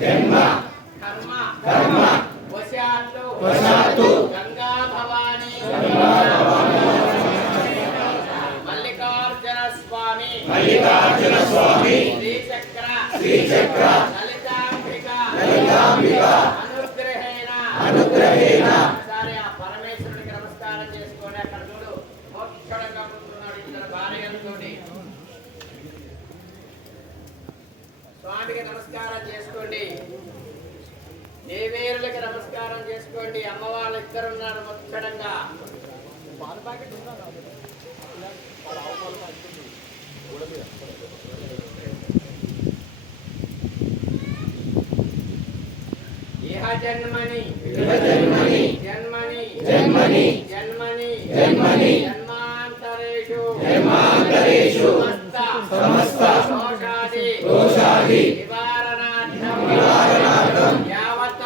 జన్మ కర్మ కర్మ వశాత్తు వశాత్తు గంగా భవాని మల్లికార్జున స్వామి శ్రీచక్ర లలితాంబిక అనుగ్రహేణ ఒకసారి ఆ పరమేశ్వరుడికి నమస్కారం చేసుకొని అక్కడ చూడు మోక్షంగా కూర్చున్నాడు ఇద్దరు భార్యలతోటి. స్వామికి నమస్కారం చేసుకోండి, దేవేరులకి నమస్కారం చేసుకోండి. అమ్మవాళ్ళు ఇద్దరు ఉన్నారు ముచ్చడంగా. ఇహ జన్మని జన్మని జన్మని జన్మని జన్మని జన్మని జన్మాంతరేషు జన్మాంతరేషు సమస్త దోషాది నివారణార్థం యావత్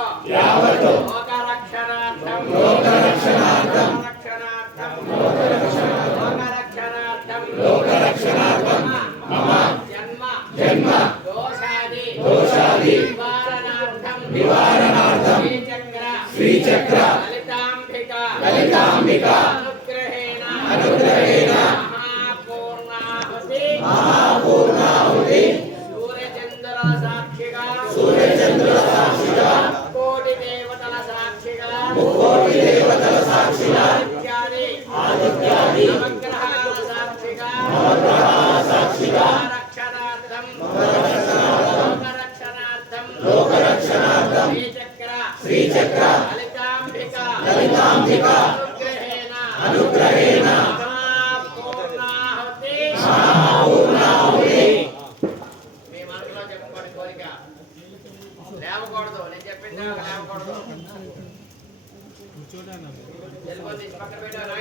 లోకరక్షణార్థం మమ జన్మ దోషాది నివారణార్థం శ్రీచక్ర లలితాంబిక అనుగ్రహేణ మహాపూర్ణాహుతి సూర్యచంద్రుల సాక్షిగా కోటి దేవతల సాక్షిగా ఆదిత్యాది నవగ్రహాల సాక్షిగా లోకరక్షణార్థం శ్రీచక్ర లలితాంబిక అనుగ్రహేణ మహాపూర్ణాహుతి. మీ మనసులో చెప్పుకోండి కోరిక. లేవకూడదు, నేను చెప్పింది లేవకూడదు. పక్కన పెట్టారు.